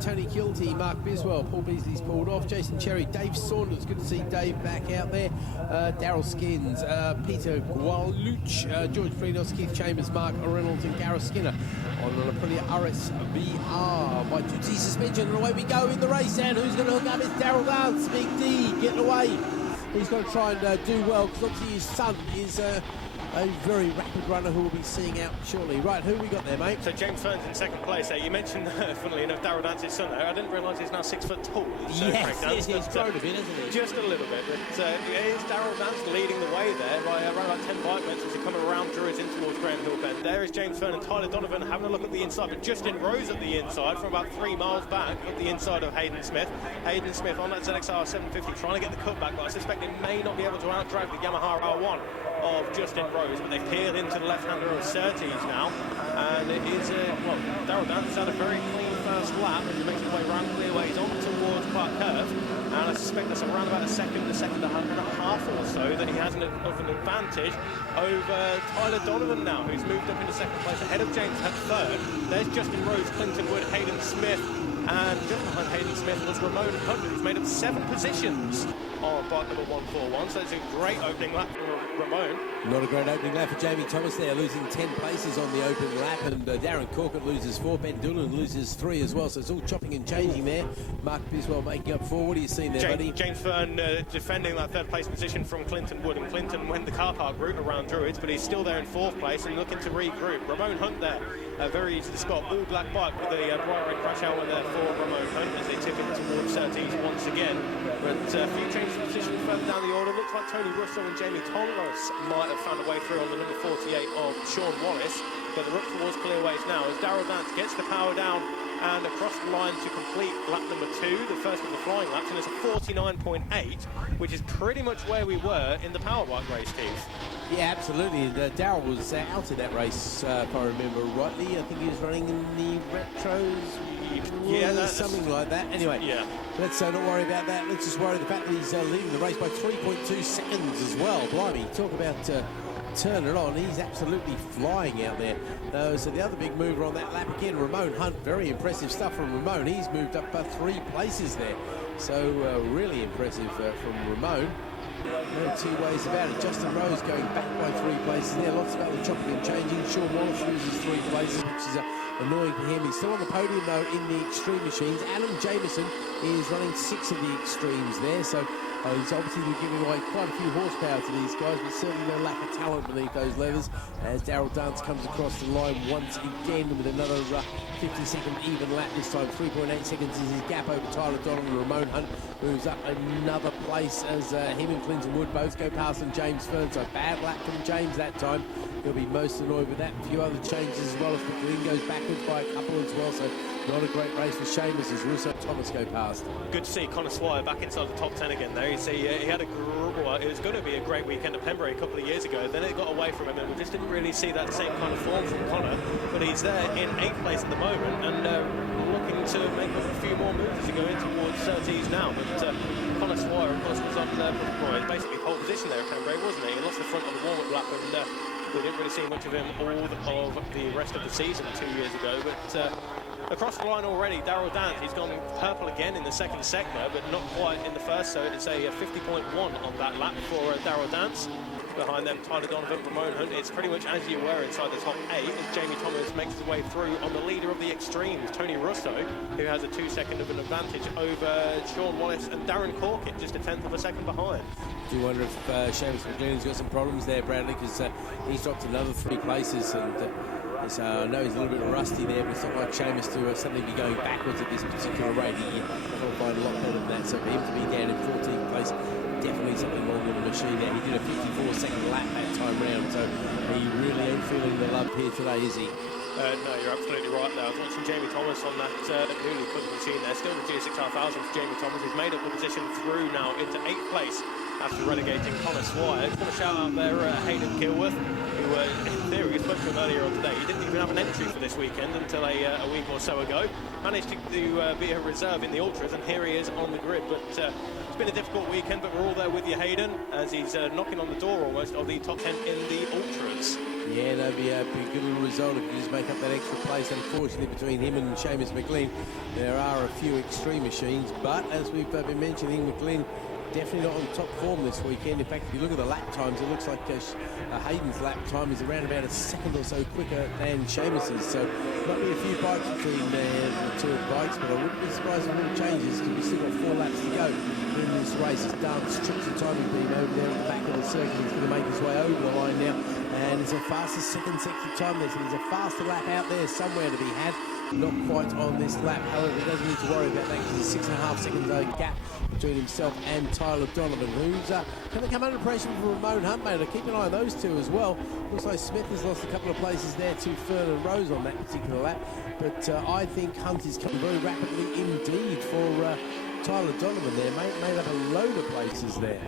Tony Kilty, Mark Biswell, Paul Beasley's pulled off, Jason Cherry, Dave Saunders, good to see Dave back out there, Daryl Skins, Peter Gualuch, George Frinos, Keith Chambers, Mark Reynolds and Gareth Skinner on an Aprilia RSVR by 2T suspension, and away we go in the race. And who's going to hook up? It's Daryl Dance, Big D, getting away. He's going to try and do well, because obviously his son is a very rapid runner who we'll be seeing out shortly. Right, who we got there, mate? So James Fern's in second place there. You mentioned, funnily enough, Daryl Dance's son there. I didn't realise he's now 6 foot tall. Yes, he's grown a bit, hasn't he? Just a little bit. But here's Daryl Dance leading the way there by around about 10 bike lengths as he coming around Druids in towards Graham Hill Bend. There is James Fern and Tyler Donovan having a look at the inside, but Justin Rose at the inside from about 3 miles back at the inside of Hayden Smith. Hayden Smith on that ZXR 750 trying to get the cutback, but I suspect he may not be able to outdrive the Yamaha R1 of Justin Rose, but they've peeled into the left-hander of Surtees now, and it is, well, Daryl Dance has had a very clean first lap as he makes his way round clearways on towards Park Curve, and I suspect that's around about a second and a half or so that he has of an advantage over Tyler Donovan now, who's moved up into second place ahead of James at third. There's Justin Rose, Clinton Wood, Hayden Smith, and just behind Hayden Smith was Ramon Hunt, who's made up 7 positions on bike number 141, so it's a great opening lap for Ramon. Not a great opening lap for Jamie Thomas there, losing 10 places on the open lap, and Darren Corkett loses 4, Ben Doolan loses 3 as well, so it's all chopping and changing there. Mark Biswell making up 4. What are you seeing there, buddy? James Fern defending that third place position from Clinton Wood, and Clinton went the car park route around Druids, but he's still there in 4th place and looking to regroup. Ramon Hunt there, very easy to spot, all black bike with the bright red crash helmet there for Ramon Hunt as they tip it towards Surtees once again. But a few changes of position further down the order. Looks like Tony Russo and Jamie Thomas might have found a way through on the number 48 of Sean Wallace, but they're up towards clearways now as Daryl Dance gets the power down and across the line to complete lap number 2, the first of the flying laps, and it's a 49.8, which is pretty much where we were in the power bike race, Keith. Yeah, absolutely. And Daryl was out in that race, if I remember rightly. I think he was running in the retros. Yeah, something like that. Anyway, yeah. Let's not worry about that. Let's just worry the fact that he's leading the race by 3.2 seconds as well. Blimey, talk about turn it on. He's absolutely flying out there. So the other big mover on that lap again, Ramon Hunt. Very impressive stuff from Ramon. He's moved up 3 places there. So really impressive from Ramon. No 2 ways about it. Justin Rose going back by 3 places there. Lots of other chopping and changing. Sean Wallace loses 3 places, which is annoying for him. He's still on the podium though in the extreme machines. Adam Jameson is running 6 of the extremes there, so he's obviously giving away quite a few horsepower to these guys, but certainly no lack of talent beneath those levers as Daryl Dance comes across the line once again with another 50-second even lap this time. 3.8 seconds is his gap over Tyler Donovan. Ramon Hunt moves up another place as him and Clinton Wood both go past and James Fern. So bad lap from James that time. He'll be most annoyed with that. A few other changes as well as McLean goes backwards by a couple as well. So not a great race for Seamus as Russo and Thomas go past. Good to see Connor Swire back inside the top 10 again there. You see, he had it was going to be a great weekend at Pembury a couple of years ago. Then it got away from him and we just didn't really see that same kind of form from Connor. But he's there in 8th place at the moment and looking to make up a few more moves as he go in towards Surtees now. But Connor Swire, of course, was on basically pole position there at Pembury, wasn't he? He lost the front of the warm-up lap and we didn't really see much of him all of the rest of the season 2 years ago. But across the line already, Daryl Dance, he's gone purple again in the second sector, but not quite in the first, so it's a 50.1 on that lap for Daryl Dance. Behind them, Tyler Donovan, Ramon Hunt. It's pretty much as you were inside the top 8 as Jamie Thomas makes his way through on the leader of the extremes, Tony Russo, who has a 2 second of an advantage over Sean Wallace and Darren Corkett, just a 10th of a second behind. Do you wonder if Seamus McLean's got some problems there, Bradley, because he's dropped another 3 places and I know he's a little bit rusty there, but it's not like Seamus to suddenly be going backwards at this particular rate. He'll find a lot better than that, so for him to be down in 14th place, definitely something wrong with the machine there. He did a 54-second lap that time round, so he really ain't feeling the love here today, is he? No, you're absolutely right there. I was watching Jamie Thomas on that newly put machine there. Still the GSX-R 1000 for Jamie Thomas. He's made up the position through now into 8th place after relegating Connor Swire. I just want to shout out there Hayden Kilworth, who in theory we spoke to him earlier on today. He didn't even have an entry for this weekend until a week or so ago. Managed to be a reserve in the Ultras, and here he is on the grid. But it's been a difficult weekend, but we're all there with you, Hayden, as he's knocking on the door almost of the top 10 in the Ultras. Yeah, that'd be a good little result if you just make up that extra place. Unfortunately, between him and Seamus McLean, there are a few extreme machines, but as we've been mentioning, McLean definitely not on top form this weekend. In fact, if you look at the lap times, it looks like Hayden's lap time is around about a second or so quicker than Seamus's. So might be a few bikes between the two bikes, but I wouldn't be surprised if all changes, because we've still got 4 laps to go in this race. It's Dance Tricks of Timing being over there at the back of the circuit. He's going to make his way over the line now, and it's a fastest second sector time there, so there's a faster lap out there somewhere to be had. Not quite on this lap, however, he doesn't need to worry about that, because there's a 6.5 second gap between himself and Tyler Donovan, who's going to come under pressure for Ramon Hunt, mate. Keep an eye on those two as well. Looks like Smith has lost a couple of places there to Fern and Rose on that particular lap, but I think Hunt is coming very rapidly indeed for Tyler Donovan there, mate. Made up a load of places there.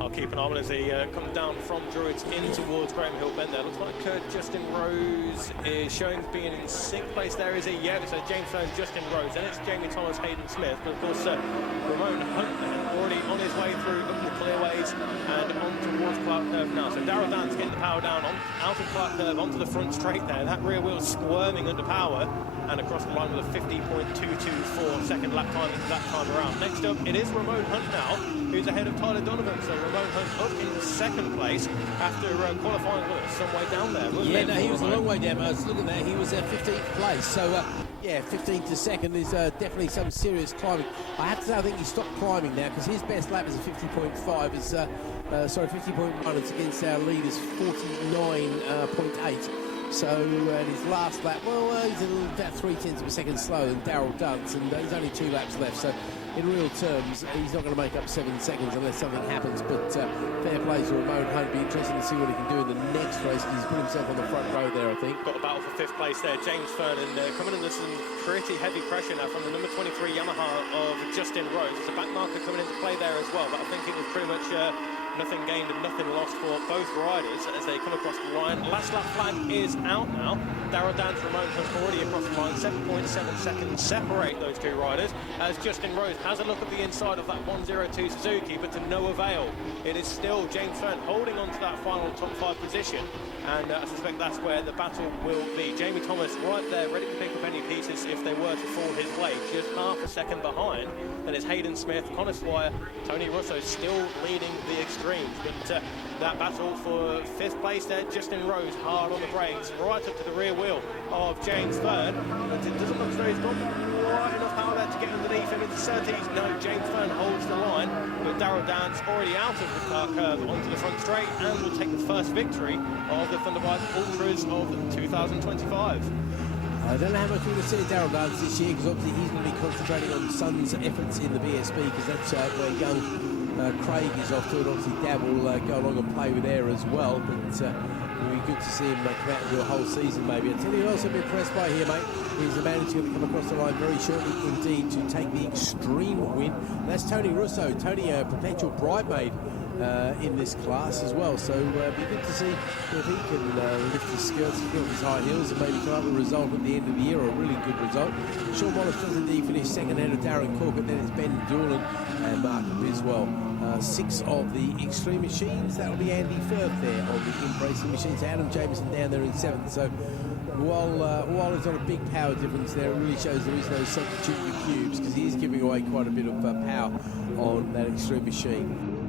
I'll keep an eye on as he comes down from Druids in towards Graham Hill Bend there. Looks like Justin Rose is showing being in 6th place there, is he? Yeah, so James Fern, Justin Rose, and it's Jamie Thomas, Hayden Smith. But of course, Ramon Hunt already on his way through up the clearways and on towards Clark Curve now. So Darrell Dance getting the power down out of Clark Curve onto the front straight there. That rear wheel squirming under power, and across the line with a 50.224 second lap time that time around. Next up, it is Ramon Hunt now, who's ahead of Tyler Donovan. So Ramon Hunt up in 2nd place after qualifying some way down there. Yeah, no, he was a long way down. I was looking there, he was 15th place. So, yeah, 15th to 2nd is definitely some serious climbing. I have to say, I think he stopped climbing now, because his best lap is a 50.5. It's 50.1. It's against our leaders 49.8. So his last lap, well, he's about 0.3 of a second slower than Darrell Dance, and there's only 2 laps left. So in real terms, he's not going to make up 7 seconds unless something happens. But fair play to Ramon Hunt. It'll be interesting to see what he can do in the next race, because he's put himself on the front row there, I think. Got a battle for 5th place there. James Fernan coming under some pretty heavy pressure now from the number 23 Yamaha of Justin Rose. There's a back marker coming into play there as well, but I think it was pretty much nothing gained and nothing lost for both riders as they come across the line. Last lap flag is out now. Darrell Dance, Ramon Hunt already across the line. 7.7 seconds separate those two riders, as Justin Rose has a look at the inside of that 102 Suzuki, but to no avail. It is still James Fern holding on to that final top 5 position, and I suspect that's where the battle will be. Jamie Thomas right there, ready to pick up any pieces if they were to fall his way. Just half a second behind. Then it's Hayden Smith, Connor Swire, Tony Russo still leading the extremes. But that battle for 5th place there, Justin Rose hard on the brakes, right up to the rear wheel of James Fern. But it doesn't look as though he's got quite enough power there to get underneath him in the 30s. No, James Fern holds the line, but Darrell Dance already out of the car curve onto the front straight, and will take the first victory of the Thunderbike Ultras of 2025. I don't know how much we're going to see Darrell Dance this year, because obviously he's going to be concentrating on Sun's efforts in the BSB, because that's where young Craig is off to, and obviously Dab will go along and play with there as well. But it'll be good to see him come out and do a whole season maybe. I tell you, also been impressed by here, mate, is the man who's going to come across the line very shortly indeed to take the extreme win. And that's Tony Russo. Tony, a perpetual bridesmaid in this class as well, so it'll be good to see if he can lift his skirts, get off his high heels, and maybe come up with a result at the end of the year, or a really good result. Sean Wallace does indeed finish 2nd ahead of Darren Cook, and then it's Ben Doolan and Mark Biswell. 6 of the extreme machines. That will be Andy Firth there on the in-racing machines. Adam Jameson down there in 7th. So while it's not a big power difference there, it really shows there is no substitute for cubes, because he is giving away quite a bit of power on that extreme machine.